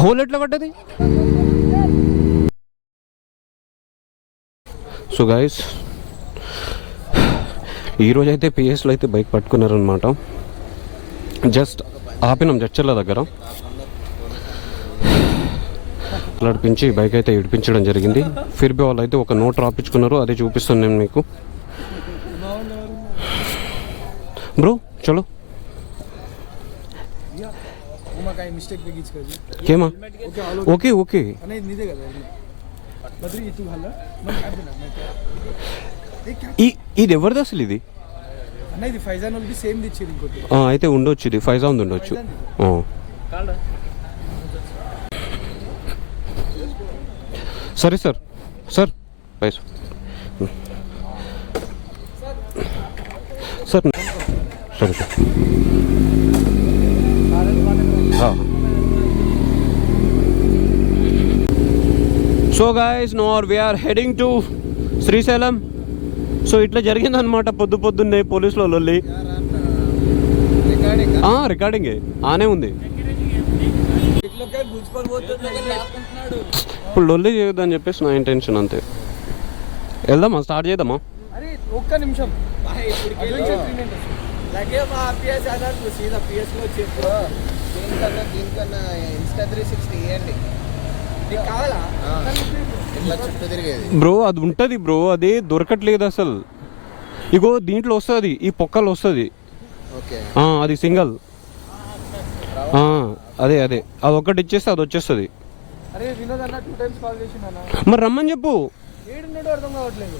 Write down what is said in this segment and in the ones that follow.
Whole ఎట్లా పడ్డది? So guys, ఈరోజు అయితే పిఎస్లో అయితే బైక్ పట్టుకున్నారనమాట. జస్ట్ ఆపినాం జడ్చర్ల దగ్గర, నడిపించి బైక్ అయితే ఇడిపించడం జరిగింది. ఫిర్బీ వాళ్ళు అయితే ఒక నోట్ రాపించుకున్నారు, అదే చూపిస్తాను నేను మీకు. బ్రో చలో కేమా? Okay okay. ఇది ఎవరిది అసలు? ఇది అయితే ఉండొచ్చు, ఇది ఫైజాన్ ఉండొచ్చు. సరే సార్. Sir bye sir. సరే sir. So guys, now we are heading to Srisailam. So ఇట్లా జరిగిందనమాట పొద్దున్నే పోలీసులో లొల్లి. రికార్డింగే ఆనే ఉంది. ఇప్పుడు లొల్లి చేయొద్దని చెప్పేసి నా ఇంటెన్షన్ అంతే. వెళ్దామా? స్టార్ట్ చేద్దామా? ఒక్క నిమిషం. బ్రో అది ఉంటుంది బ్రో, అది దొరకట్లేదు అసలు. ఇగో దీంట్లో వస్తుంది, ఈ పొక్కలు వస్తుంది, అది సింగల్. అదే అది ఒకటి ఇచ్చేస్తే అది వచ్చేస్తుంది. మరి రమ్మని చెప్పు. అర్థం కావట్లేదు.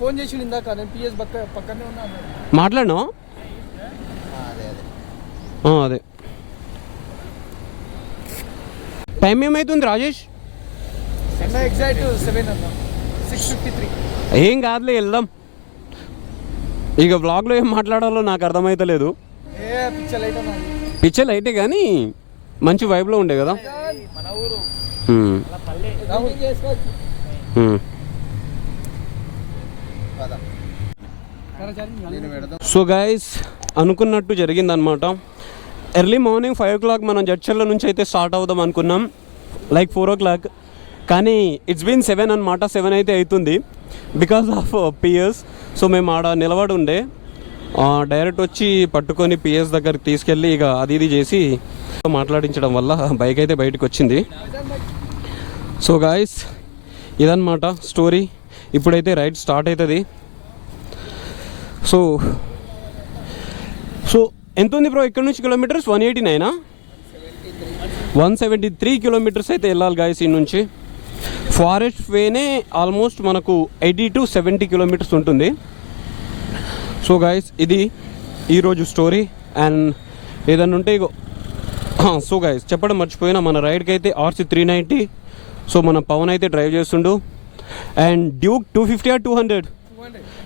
ఫోన్ చేసి ఇందాక నేను పిఎస్ పక్కనే ఉన్నా. మాట్లాడినా? అదే టైం ఏమైతుంది రాజేష్? ఎగ్జాక్ట్ 6:53. ఏం కాదులే, వెళ్దాం. ఇక వ్లాగ్లో ఏం మాట్లాడాలో నాకు అర్థమైతలేదు. పిచ్చర్ లైటే కానీ మంచి వైబ్లో ఉండే కదా. సో గైస్, అనుకున్నట్టు జరిగిందనమాట. ఎర్లీ మార్నింగ్ 5 o'clock మనం జడ్చర్ల నుంచి అయితే స్టార్ట్ అవుదాం అనుకున్నాం, లైక్ 4 o'clock. కానీ ఇట్స్ బీన్ 7 అనమాట. 7 అయితే అవుతుంది బికాస్ ఆఫ్ పిఎస్. సో మేము ఆడ నిలబడి ఉండే, డైరెక్ట్ వచ్చి పట్టుకొని పిఎస్ దగ్గరికి తీసుకెళ్ళి ఇక అది ఇది చేసి మాట్లాడించడం వల్ల బైక్ అయితే బయటకు వచ్చింది. సో గాయస్, ఇదన్నమాట స్టోరీ. ఇప్పుడైతే రైడ్ స్టార్ట్ అవుతుంది. సో ఎంత ఉంది బ్రో ఇక్కడ నుంచి కిలోమీటర్స్? 189 173 కిలోమీటర్స్ అయితే వెళ్ళాలి గాయస్ ఈ నుంచి. ఫారెస్ట్ వేనే ఆల్మోస్ట్ మనకు 80 to 70 కిలోమీటర్స్ ఉంటుంది. సో గాయస్, ఇది ఈరోజు స్టోరీ. అండ్ ఏదన్నా ఉంటే ఇగో. సో గాయస్, చెప్పడం మర్చిపోయినా, మన రైడ్కి అయితే RC 390. సో మన పవన్ అయితే డ్రైవ్ చేస్తుండు. అండ్ డ్యూక్ 250 or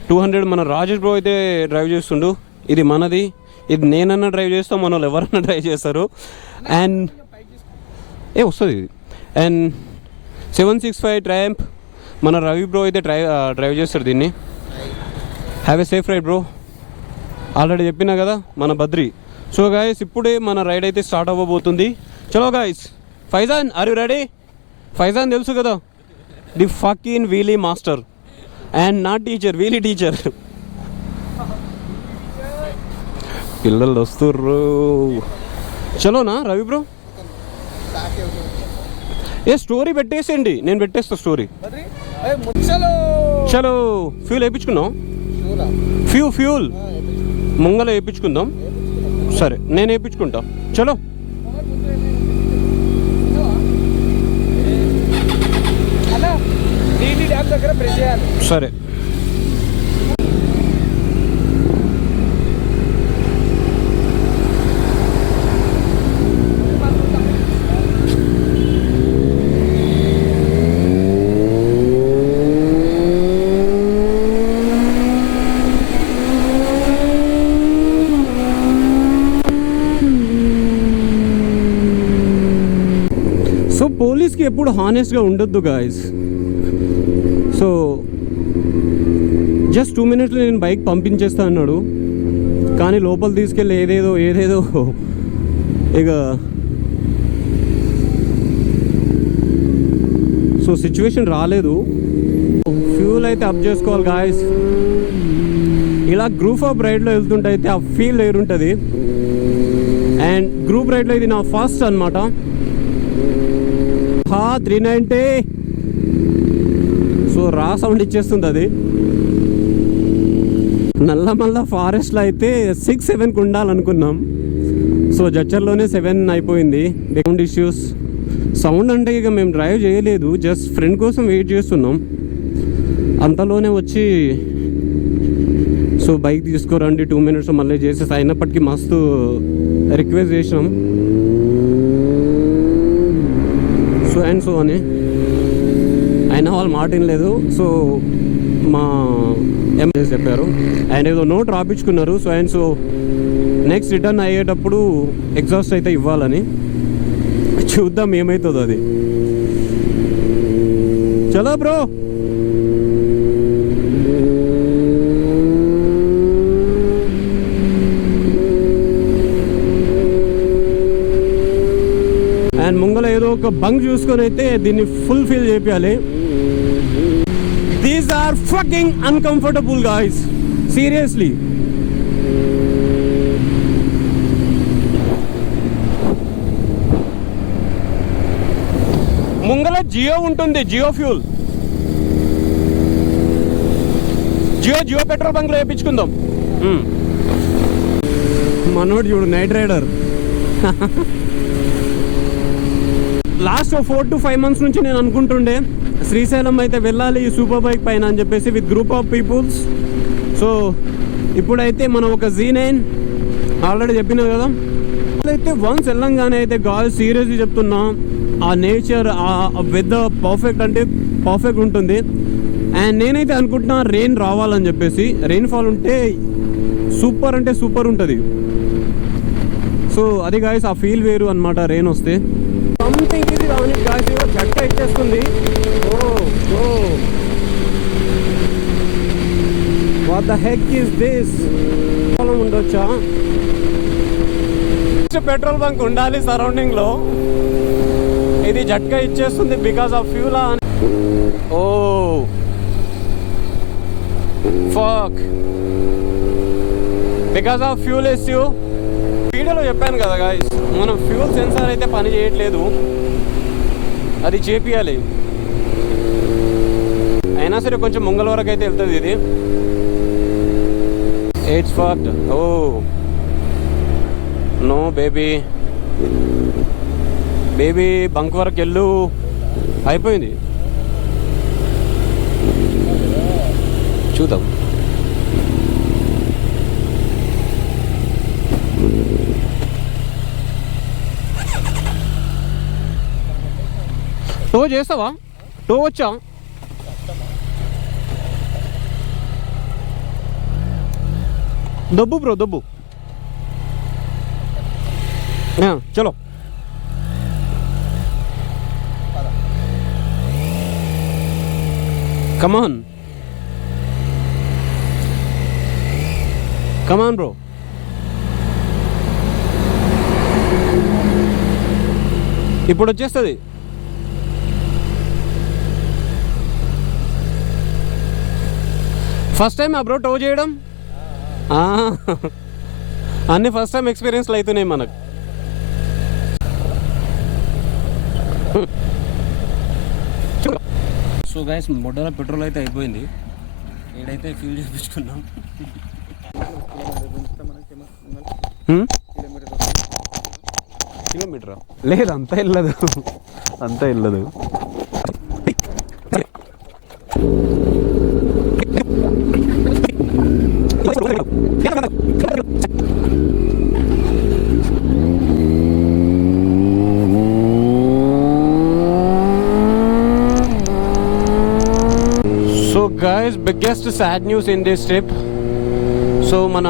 200 మన రాజేష్ బ్రో అయితే డ్రైవ్ చేస్తుండు. ఇది మనది, ఇది నేనన్నా డ్రైవ్ చేస్తాం, మన వాళ్ళు ఎవరన్నా డ్రైవ్ చేస్తారు. అండ్ వస్తుంది ఇది. అండ్ 765 ట్రయంప్ మన రవి బ్రో అయితే డ్రైవ్ చేస్తాడు దీన్ని. Have a safe ride bro. Already చెప్పినా కదా మన బద్రి. సో గాయస్, ఇప్పుడే మన రైడ్ అయితే స్టార్ట్ అవ్వబోతుంది. చలో guys. Faizan, are you ready? Faizan తెలుసు కదా, the fucking wheelie master and నా టీచర్, వీలీ టీచర్. పిల్లలు వస్తుర్రు. చలోనా రవి బ్రో? స్టోరీ పెట్టేసేయండి, నేను పెట్టేస్తా స్టోరీ. చలో. ఫ్యూల్ వేయించుకున్నాం? ఫ్యూల్ ముంగల వేయించుకుందాం. సరే, నేను వేయించుకుంటా. చలో. సరే. సో పోలీస్కి ఎప్పుడు హానెస్ట్గా ఉండొద్దు గాయస్. సో జస్ట్ 2 minutes నేను బైక్ పంపించేస్తా అన్నాడు. కానీ లోపల తీసుకెళ్ళి ఏదేదో ఇక సో సిచ్యువేషన్ రాలేదు. ఫ్యూల్ అయితే అప్ చేసుకోవాలి గాయస్. ఇలా గ్రూప్ ఆఫ్ రైడ్లో వెళ్తుంటే అయితే ఆ ఫీల్ వేరుంటుంది. అండ్ గ్రూప్ రైడ్లో ఇది నా ఫస్ట్ అనమాట. 390. సో రా సౌండ్ ఇచ్చేస్తుంది అది. నల్లమల్ల ఫారెస్ట్లో అయితే 6-7కి ఉండాలనుకున్నాం. సో జడ్చర్లోనే 7 అయిపోయింది. Sound issues. సౌండ్ అంటే ఇక మేము డ్రైవ్ చేయలేదు, జస్ట్ ఫ్రెండ్ కోసం వెయిట్ చేస్తున్నాం. అంతలోనే వచ్చి సో బైక్ తీసుకోరండి 2 minutes మళ్ళీ చేసేసి అయినప్పటికీ మస్తు రిక్వెస్ట్ చేసినాం. సో అండ్ సో అని అయినా వాళ్ళు మాట వినలేదు. సో మా ఎంఎస్ చెప్పారు ఆయన ఏదో నోట్ రాపించుకున్నారు. So and so next return అయ్యేటప్పుడు ఎగ్జాస్ట్ అయితే ఇవ్వాలని. చూద్దాం ఏమవుతుందో అది. చలో బ్రో. అండ్ ముంగల ఏదో ఒక బంక్ చూసుకొని అయితే దీన్ని ఫుల్ ఫీల్ చేయాలి. These are fucking uncomfortable guys, seriously. ముంగల జియో ఉంటుంది, జియో ఫ్యూల్. జియో పెట్రోల్ బంక్లో వేయించుకుందాం. మనోడు చూడు night rider. Last 4 to 5 months నుంచి నేను అనుకుంటుండే శ్రీశైలం అయితే వెళ్ళాలి ఈ సూపర్ బైక్ పైన అని చెప్పేసి with group of peoples. So ఇప్పుడైతే మనం ఒక Z9 ఆల్రెడీ చెప్పినా కదా. అయితే వన్స్ వెళ్ళంగానే అయితే గాయ్స్ సీరియస్లీ చెప్తున్నా, ఆ నేచర్, ఆ వెదర్ పర్ఫెక్ట్ అంటే పర్ఫెక్ట్ ఉంటుంది. అండ్ నేనైతే అనుకుంటున్నా రెయిన్ రావాలని చెప్పేసి. రెయిన్ ఫాల్ ఉంటే సూపర్ అంటే సూపర్ ఉంటుంది. సో అది గాయస్ ఆ ఫీల్ వేరు అనమాట రెయిన్ వస్తే. సంథింగ్ ఇది రాని గాయస్ జట్ట ఇచ్చేస్తుంది. What the heck is this? ఉండొచ్చా? పెట్రోల్ బంక్ ఉండాలి సరౌండింగ్ లో. ఇది జట్కా ఇచ్చేస్తుంది because of fuel. Oh fuck, because of fuel issue. వీడియోలో చెప్పాను కదా గాయ్స్, మనం ఫ్యూల్ సెన్సార్ అయితే పని చేయట్లేదు, అది చేపియాలి. అయినా సరే కొంచెం ముంగల వరకు అయితే వెళ్తుంది ఇది. It's fucked. Oh no baby, baby bunk వరకు వెళ్ళు. అయిపోయింది, చూద్దాం. టో చేస్తావా? టో వచ్చా? దబ్బు బ్రో దబ్బు. చలో కమాన్ కమాన్ బ్రో. ఇప్పుడు వచ్చేస్తుంది. ఫస్ట్ టైం ఆ బ్రో టో చేయడం. అన్ని ఫస్ట్ టైం ఎక్స్పీరియన్స్లు అవుతున్నాయి మనకు. సో గైస్ మొడ్డల పెట్రోల్ అయితే అయిపోయింది. ఏడైతే ఫీల్ చేయించుకున్నాం. కిలోమీటరా? లేదు, అంతా వెళ్ళదు, అంతా వెళ్ళదు. So guys biggest sad news in this trip. So మన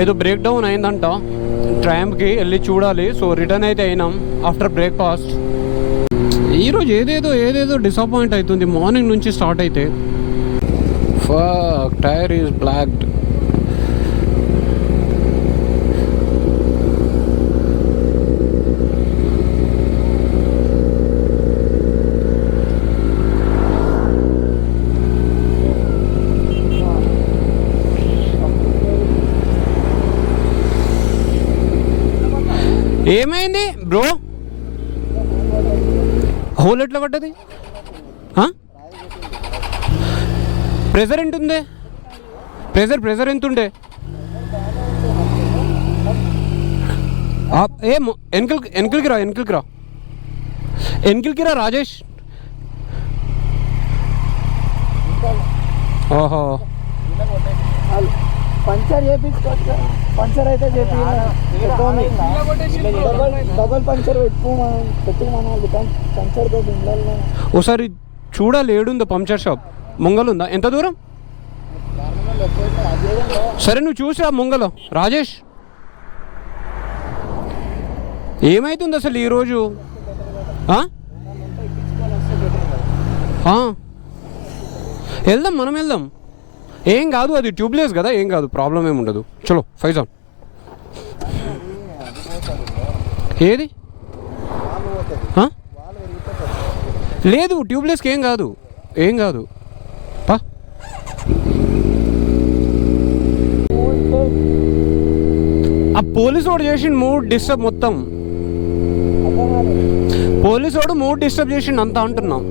ఏదో బ్రేక్ డౌన్ అయిందంట ట్రామ్కి, వెళ్ళి చూడాలి. సో రిటర్న్ అయితే అయినాం ఆఫ్టర్ బ్రేక్ఫాస్ట్. ఈరోజు ఏదేదో డిసప్పాయింట్ అవుతుంది మార్నింగ్ నుంచి స్టార్ట్ అయితే. Fuck, tyre is blocked. ఏమైంది బ్రో? హోల్ ఎట్లా పడ్డది? ప్రెజర్ ఎంత ఉంది? ప్రెజర్ ఎంత ఉండే? ఏ వెనకలికి రా రాజేష్. ఓహో, పంచర్ చేయించుకోవచ్చు. పంచర్ అయితే డబల్ పంచర్ పెట్టుకోమనాలి. పంచర్ ఒకసారి చూడాలి ఏడుందో పంచర్ షాప్. ముంగలుందా? ఎంత దూరం? సరే నువ్వు చూసిరా ముంగలో. రాజేష్ ఏమైతుంది అసలు ఈరోజు? వెళ్దాం, మనం వెళ్దాం. ఏం కాదు, అది ట్యూబ్లెస్ కదా, ఏం కాదు, ప్రాబ్లం ఏమి ఉండదు. చలో ఫైజాన్. ఏది? లేదు, ట్యూబ్లెస్కి ఏం కాదు, ఏం కాదు. పా ఆ పోలీసు వాడు చేసిండు మూడ్ డిస్టర్బ్ మొత్తం. పోలీసు వాడు మూడ్ డిస్టర్బ్ చేసిండు అంతా అంటున్నాం.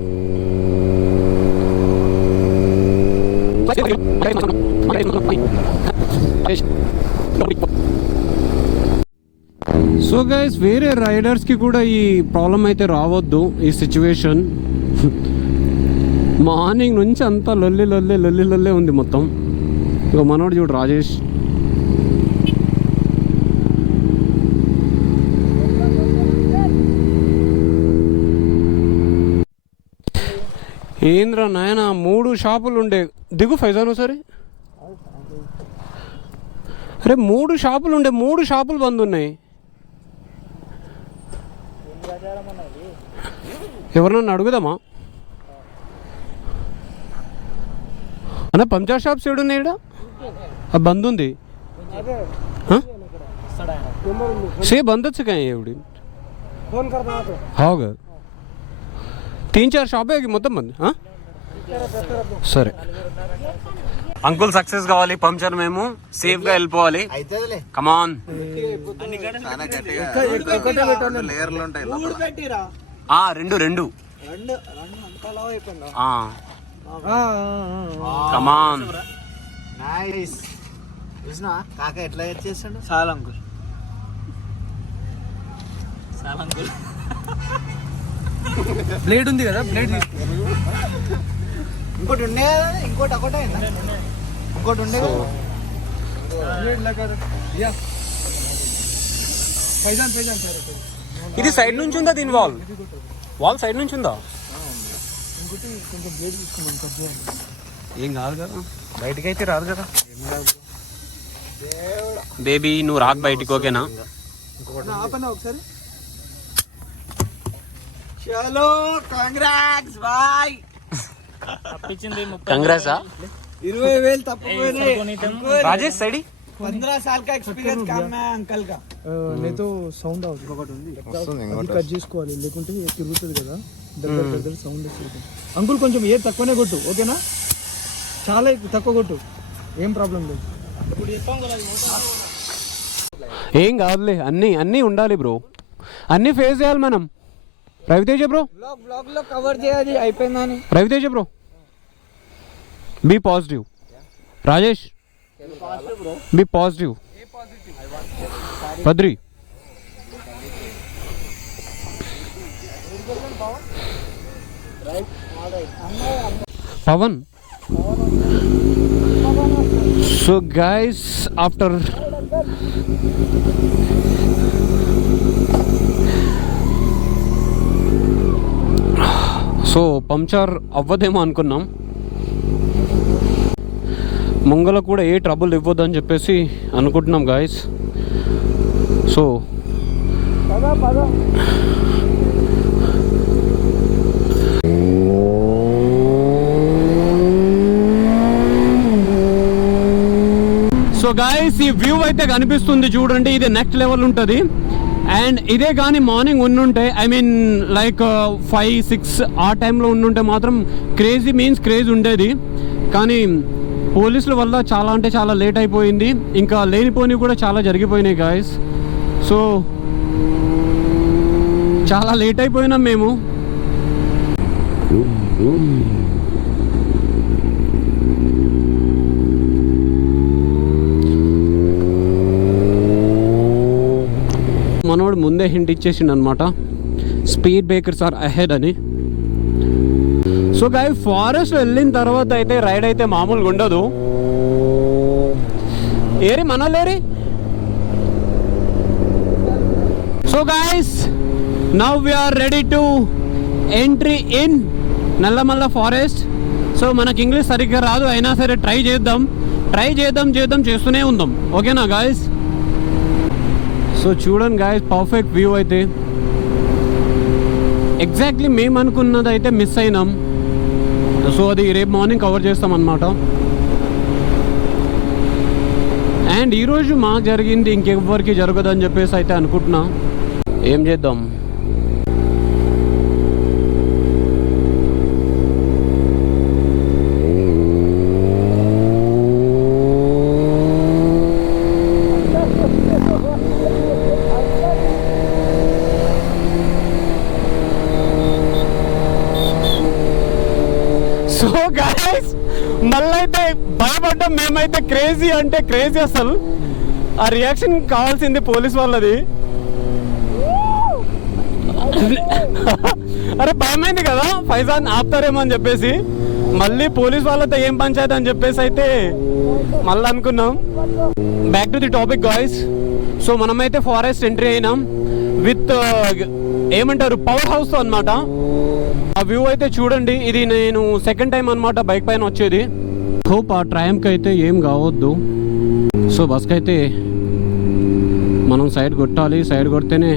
సో గైస్, వేరే రైడర్స్కి కూడా ఈ ప్రాబ్లం అయితే రావద్దు. ఈ సిచ్యువేషన్ మార్నింగ్ నుంచి అంతా లొల్లి ఉంది మొత్తం. ఇక మనోడు చూడు రాజేష్. ఏంద్రా నాయన, 3 షాపులు ఉండే. దిగు ఫైజాన్ ఒకసారి. అరే 3 షాపులు ఉండే, 3 షాపులు బంద్ ఉన్నాయి. ఎవరన్నా అడుగుదామా అన్న? Puncture shops ఏడున్నాయి? బంద్ ఉంది. से बंद का है एवढी फोन करता हो ग 3-4 షాప్ है మొత్తం బంద్. సరే అంకుల్ సక్సెస్ కావాలి. పంచర్ మేము సేఫ్ గా వెళ్ళిపోవాలి. కమాన్. రెండు కమాన్. కాక ఎట్లా చేస్తాడు? చాలా అంకుల్ బ్లేడ్ ఉంది కదా, బ్లేడ్ ఇంకోటి ఉండే కదా, ఇంకోటి ఒకటే ఇంకోటి ఉండే కదా. ఇది సైడ్ నుంచి ఉందా? దీని వాల్ సైడ్ నుంచి ఉందా? ఇంకోటి కొంచెం బ్లేడ్ తీసుకోమని కట్ చేయాలి. ఏం కాదు కదా, బయటకి అయితే రాదు కదా బేబీ. నువ్వు రాక్ బయటికి, ఓకేనా? ఆపన్నా ఒకసారి. చలో కాంగ్రాట్స్ బాయ్. కాంగ్రెసా 20,000 తప్పిపోయినాయి. రాజేష్ సైడ్ 15 साल का एक्सपीरियंस काम है अंकल का. లేదు సౌండ్ అవుతుంది, ఒకటి ఉంది అది కట్ చేసుకోవాలి, లేకుంటే తిరుగుతుంది కదా, దగ్గర సౌండ్ వస్తుంది. అంకుల్ కొంచెం ఏ తక్కువనే కొట్టు, ఓకేనా? చాలా తక్కువ కొట్టు, ఏం ప్రాబ్లం లేదు. ఏం కాదులే, అన్నీ ఉండాలి బ్రో, అన్నీ ఫేస్ చేయాలి మనం. రవితేజ బ్రో బ్లాగ్ లో కవర్ చేయాలి, అయిపోయిందని. Ravi Teja bro be positive. Rajesh be positive. పద్రి Pavan. So guys, after puncture అవ్వదేమో అనుకున్నాం. ముంగల కూడా ఏ ట్రబుల్ ఇవ్వద్దని చెప్పేసి అనుకుంటున్నాం గాయస్. సో గాయస్, ఈ వ్యూ అయితే కనిపిస్తుంది చూడండి, ఇది నెక్స్ట్ లెవెల్ ఉంటుంది. అండ్ ఇదే కానీ మార్నింగ్ ఉండుంటే, ఐ మీన్ లైక్ 5-6 ఆ టైంలో ఉండుంటే మాత్రం క్రేజీ మీన్స్ క్రేజ్ ఉండేది. కానీ పోలీసుల వల్ల చాలా అంటే చాలా లేట్ అయిపోయింది, ఇంకా లేనిపోని కూడా చాలా జరిగిపోయినాయి గాయస్. సో చాలా లేట్ అయిపోయినాం మేము. మనోడు ముందే హింట్ ఇచ్చేసిండు అనమాట, స్పీడ్ బ్రేకర్స్ ఆర్ అహెడ్ అని. సో గాయ ఫారెస్ట్ వెళ్ళిన తర్వాత అయితే రైడ్ అయితే మామూలుగా ఉండదు. ఏరి మనలేరి. So guys now we are ready to entry in Nallamala forest. So మనకి ఇంగ్లీష్ సరిగ్గా రాదు, అయినా సరే ట్రై చేద్దాం చేస్తూనే ఉందాం. ఓకేనా గాయస్? సో చూడండి గాయస్, పర్ఫెక్ట్ వ్యూ అయితే. ఎగ్జాక్ట్లీ మేము అనుకున్నది అయితే మిస్ అయినాం. సో అది రేపు మార్నింగ్ కవర్ చేస్తాం అన్నమాట. అండ్ ఈరోజు మాకు జరిగింది ఇంకెవ్వరికి జరగదని చెప్పేసి అయితే అనుకుంటున్నా. ఏం చేద్దాం? సో గైస్ మళ్ళీ అయితే భయపడ్డాం మేమైతే. క్రేజీ అంటే క్రేజీ అసలు. ఆ రియాక్షన్ కావాల్సింది పోలీస్ వాళ్ళది. అరే భయమైంది కదా, ఫైజాన్ ఆపుతారేమో అని చెప్పేసి. మళ్ళీ పోలీస్ వాళ్ళతో ఏం పంచాయతీ అని చెప్పేసి అయితే మళ్ళీ అనుకున్నాం. Back to the topic guys. So మనమైతే ఫారెస్ట్ ఎంట్రీ అయినాం విత్ ఏమంటారు పవర్ హౌస్తో అనమాట. ఆ వ్యూ అయితే చూడండి. ఇది నేను సెకండ్ టైం అనమాట బైక్ పైన వచ్చేది. హోప్ ఆ ట్రయంకి అయితే ఏం కావద్దు. సో బస్కి అయితే మనం సైడ్ కొట్టాలి, సైడ్ కొడితేనే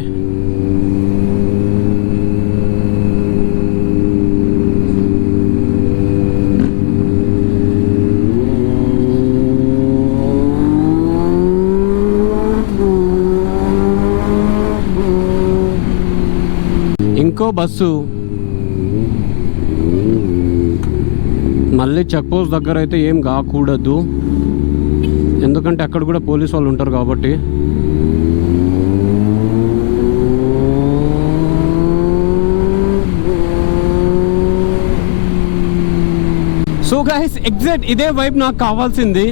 ఇంకో బస్సు మళ్ళీ చెక్ పోస్ట్ దగ్గర అయితే ఏం కాకూడదు, ఎందుకంటే అక్కడ కూడా పోలీస్ వాళ్ళు ఉంటారు కాబట్టి. సో గైస్ ఎగ్జాక్ట్ ఇదే వైపు నాకు కావాల్సింది.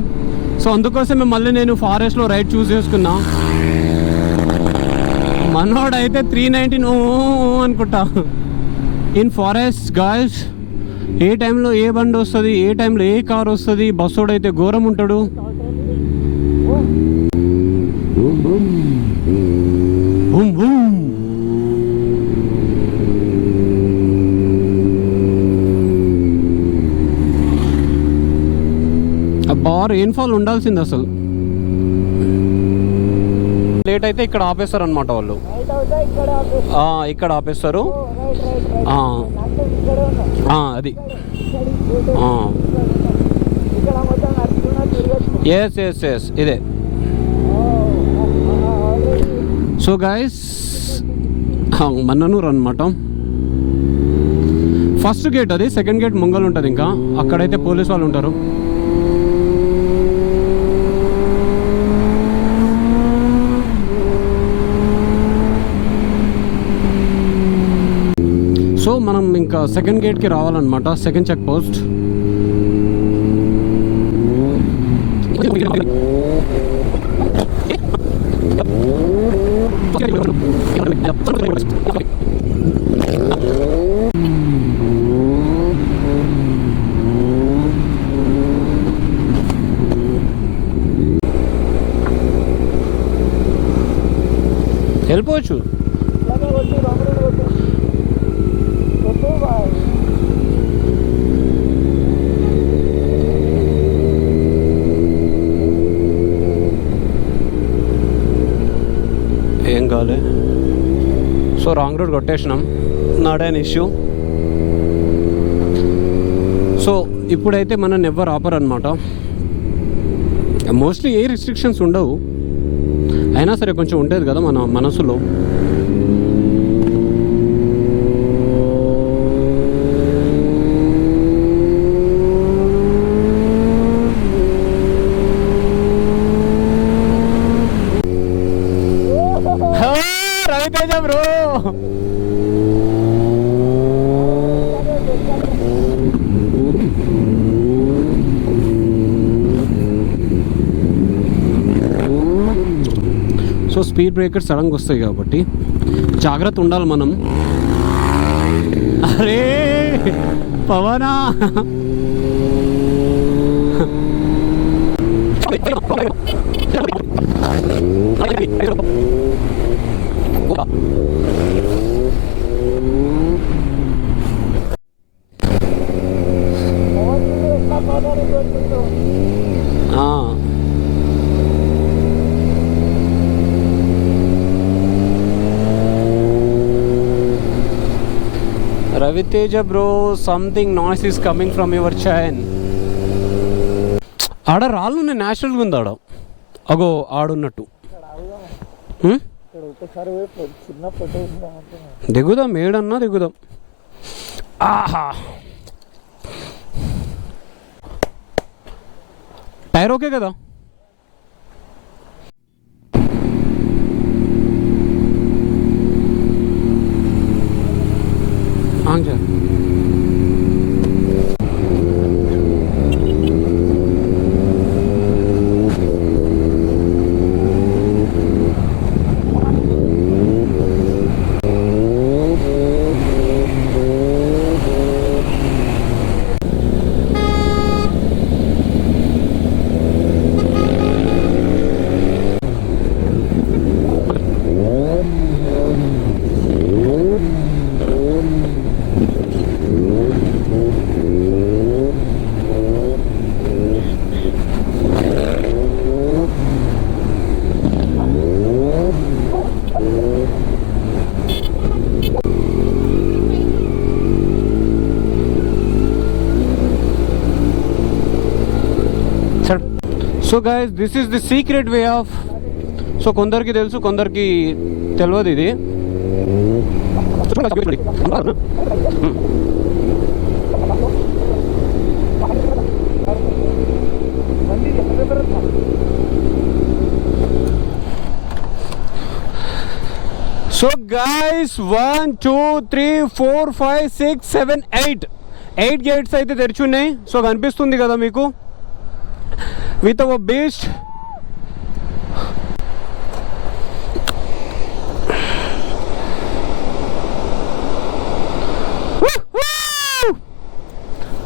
సో అందుకోసమే మళ్ళీ నేను ఫారెస్ట్లో రైడ్ చూస్ చేసుకున్నా. మనోడైతే 319 అనుకుంటా. ఇన్ ఫారెస్ట్ గాయస్ ఏ టైంలో ఏ బండి వస్తుంది, ఏ టైంలో ఏ కార్ వస్తుంది. బస్సోడైతే ఘోరం ఉంటాడు. అబ్బా రెయిన్ఫాల్ ఉండాల్సింది అసలు. లేట్ అయితే ఇక్కడ ఆపేస్తారు అనమాట వాళ్ళు. ఇక్కడ ఆపేస్తారు. అది ఎస్ ఇదే. సో గైస్ మన్ననూరు అనమాట ఫస్ట్ గేట్. అది సెకండ్ గేట్ ముంగల్ ఉంటుంది. ఇంకా అక్కడైతే పోలీస్ వాళ్ళు ఉంటారు. సో మనం ఇంకా సెకండ్ గేట్కి రావాలన్నమాట, సెకండ్ చెక్ పోస్ట్. వెళ్ళిపోవచ్చు. ఏం కాలే. సో రాంగ్ రోడ్ కొట్టేసినాం, నాట్ అన్ ఇష్యూ. సో ఇప్పుడైతే మనం ఎవరు ఆపరు అనమాట. మోస్ట్లీ ఏ రిస్ట్రిక్షన్స్ ఉండవు, అయినా సరే కొంచెం ఉంటుంది కదా మన మనసులో. Ravi Teja bro so speed breakers సడన్గా వస్తాయి కాబట్టి జాగ్రత్త ఉండాలి మనం. అరే పవనా Ravi Teja bro, something noise is coming from your chain. ఆడ రాళ్ళు నేను న్యాచురల్గా ఉంది ఆడ. అగో ఆడున్నట్టు. దిగుదాం, ఏడన్నా దిగుదాం. ఆహా, టైర్ ఓకే కదా? ఆంజా so guys, this is the secret way of. So కొందరికి తెలుసు, కొందరికి తెలియదు ఇది. సో గైస్, 1 2 3 4 5 6 7 8 గేట్స్ అయితే తెరిచున్నాయి. సో కనిపిస్తుంది కదా మీకు, with our beast.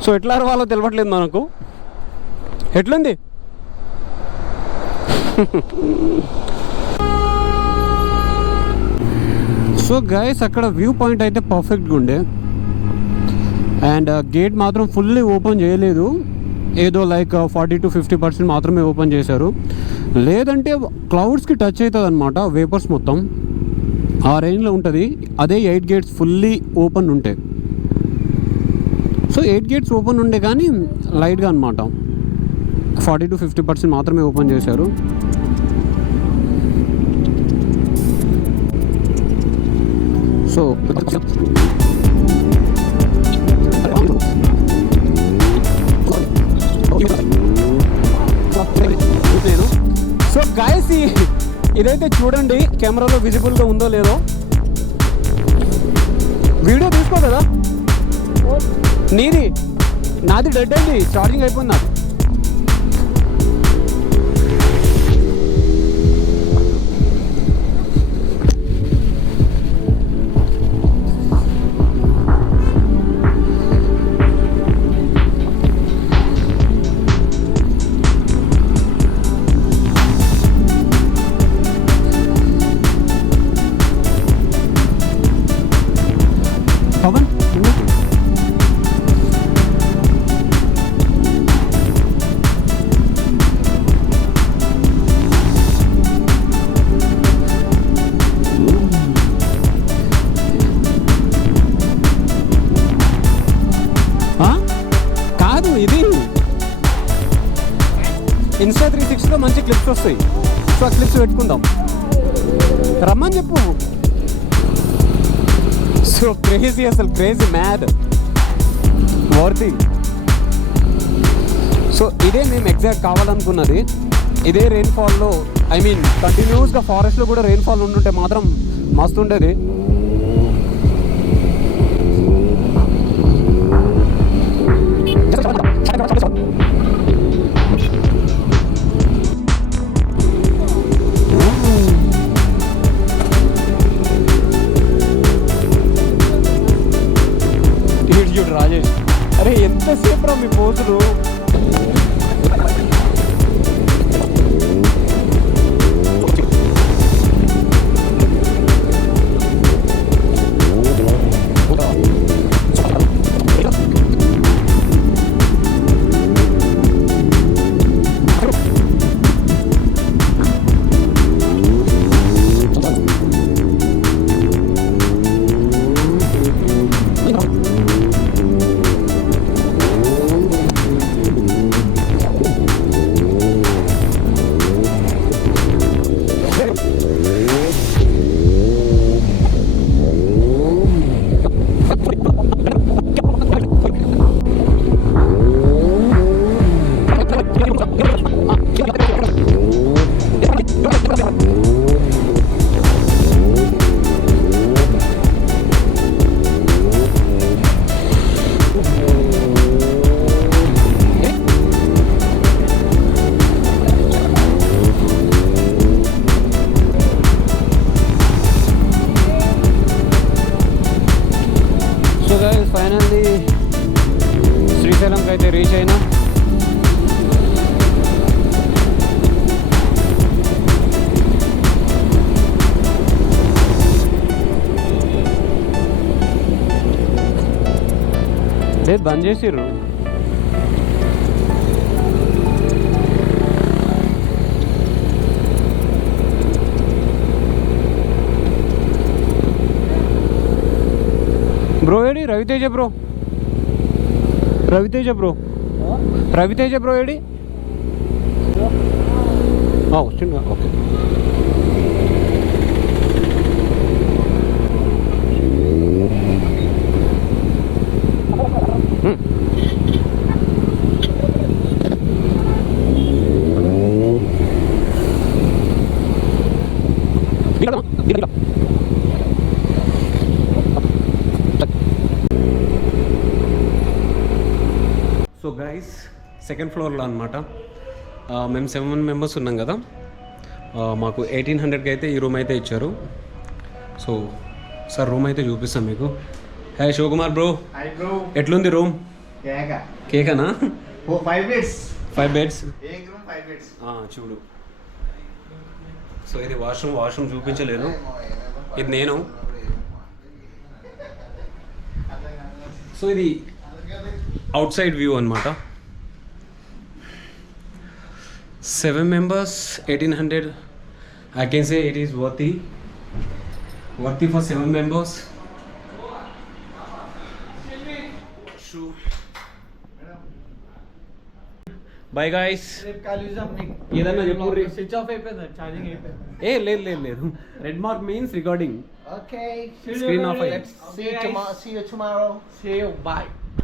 సో ఎట్లా అరవాలో తెలియట్లేదు మనకు. ఎట్లుంది? సో గైస్, అక్కడ వ్యూ పాయింట్ అయితే పర్ఫెక్ట్గా ఉండే. అండ్ గేట్ మాత్రం ఫుల్లీ ఓపెన్ చేయలేదు, ఏదో లైక్ 40 to 50% మాత్రమే ఓపెన్ చేశారు. లేదంటే క్లౌడ్స్కి టచ్ అవుతుంది అనమాట, వేపర్స్ మొత్తం ఆ రేంజ్లో ఉంటుంది. అదే 8 గేట్స్ ఫుల్లీ ఓపెన్ ఉంటాయి. సో 8 గేట్స్ ఓపెన్ ఉండే కానీ లైట్గా అనమాట, 40 to 50% మాత్రమే ఓపెన్ చేశారు. సో సో గాయస్, ఇదైతే చూడండి కెమెరాలో విజిబుల్గా ఉందో లేదో. వీడియో తీసుకో కదా నీది, నాది డెడ్ అయింది, ఛార్జింగ్ అయిపోయింది నాకు. పవన్ కాదు, ఇది ఇన్స్టా 360లో మంచి క్లిప్స్ వస్తాయి. సో ఆ క్లిప్స్ పెట్టుకుందాం, రమ్మని చెప్పు. సో క్రేజీ, అసలు క్రేజీ, మ్యాడ్, వర్తీ. సో ఇదే మేము ఎగ్జాక్ట్ కావాలనుకున్నది. ఇదే రెయిన్ఫాల్లో, ఐ మీన్ కంటిన్యూస్గా ఫారెస్ట్లో కూడా రెయిన్ఫాల్ ఉంటుంటే మాత్రం మస్తు ఉండేది. మీ పోతులు. ఫైనల్లీ శ్రీశైలంకి అయితే రీచ్ అయినా. లేదు బంద్ చేసిర్రు. బ్రో ఏడి Raviteja bro, Raviteja bro, Raviteja bro ఏడి వచ్చిందా? ఓకే. సో గైస్ సెకండ్ ఫ్లోర్లో అనమాట. మేము 7 మెంబర్స్ ఉన్నాం కదా. మాకు 1800కి అయితే ఈ రూమ్ అయితే ఇచ్చారు. సో సార్ రూమ్ అయితే చూపిస్తాం మీకు. Hi Shivakumar bro. Hi bro. ఎట్లుంది రూమ్? కేకనా? 5 beds. 5 beds. ఏక్ రూమ్ 5 beds. చూడు. సో ఇది వాష్రూమ్ చూపించలేదు. ఇది నేను. సో ఇది అవుట్ సైడ్ వ్యూ అనమాట. 7 members, 1800. I can say it is worthy for 7 members. Bye guys. ఏదన్నా చెప్పు. స్విచ్ ఆఫ్ అయిపోయింది, ఛార్జింగ్ అయిపోయింది. లేదు. Red mark means recording. Okay. Screen off. See you tomorrow. See you, bye.